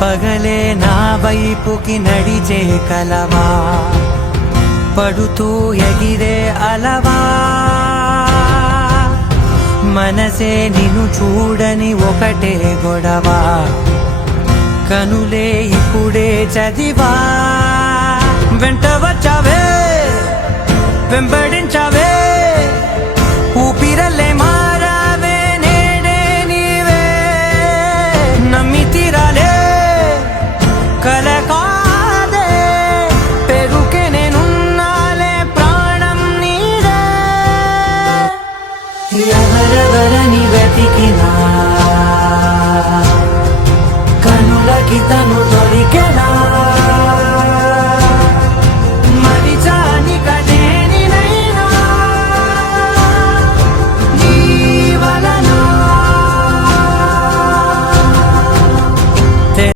పగలే నా వైపుకి నడిచే కలవా, పడుతూ ఎగిరే అలవా, మనసే నిన్ను చూడని ఒకటే గొడవ, కనులే ఇప్పుడే చదివా. వెంట వచ్చావే వెంబడించావే, ఊపిరల్లే మారావే నేడే నీవే, నమ్మి తీరాలే కల కాదే, పెరుకే నేనున్నాలే ప్రాణం నీదే. ఎవరెవరని వెతికినా కనులకి తను దొరికెనా,